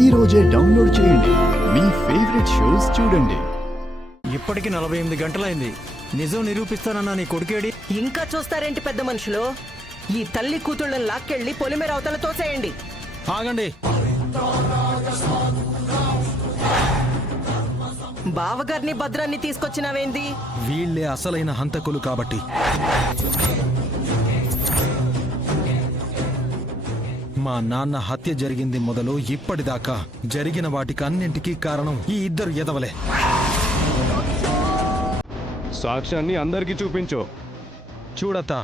ఈ రోజే డౌన్లోడ్ చేయండి. మీ ఫేవరెట్ షోస్ చూడండి. ఇప్పటికి 48 గంటలైంది. నిజం నిరూపిస్తానన్నా నీ కొడుకేడి? ఇంకా చూస్తారేంటి పెద్ద మనుషులు? ఈ తల్లి కూతుళ్ళని లాక్కెళ్ళి పొలిమేర అవతల తోసేయండి. ఆగండి. బావగారిని భద్రాన్ని తీసుకొచ్చినావేంది? వీళ్ళే అసలైన హంతకులు కాబట్టి. మా నాన్న హత్య జరిగింది మొదలు ఇప్పటిదాకా జరిగిన వాటికి అన్నింటికీ కారణం ఈ ఇద్దరు ఎదవలే. సాక్ష్యాన్ని అందరికీ చూపించు. చూడతా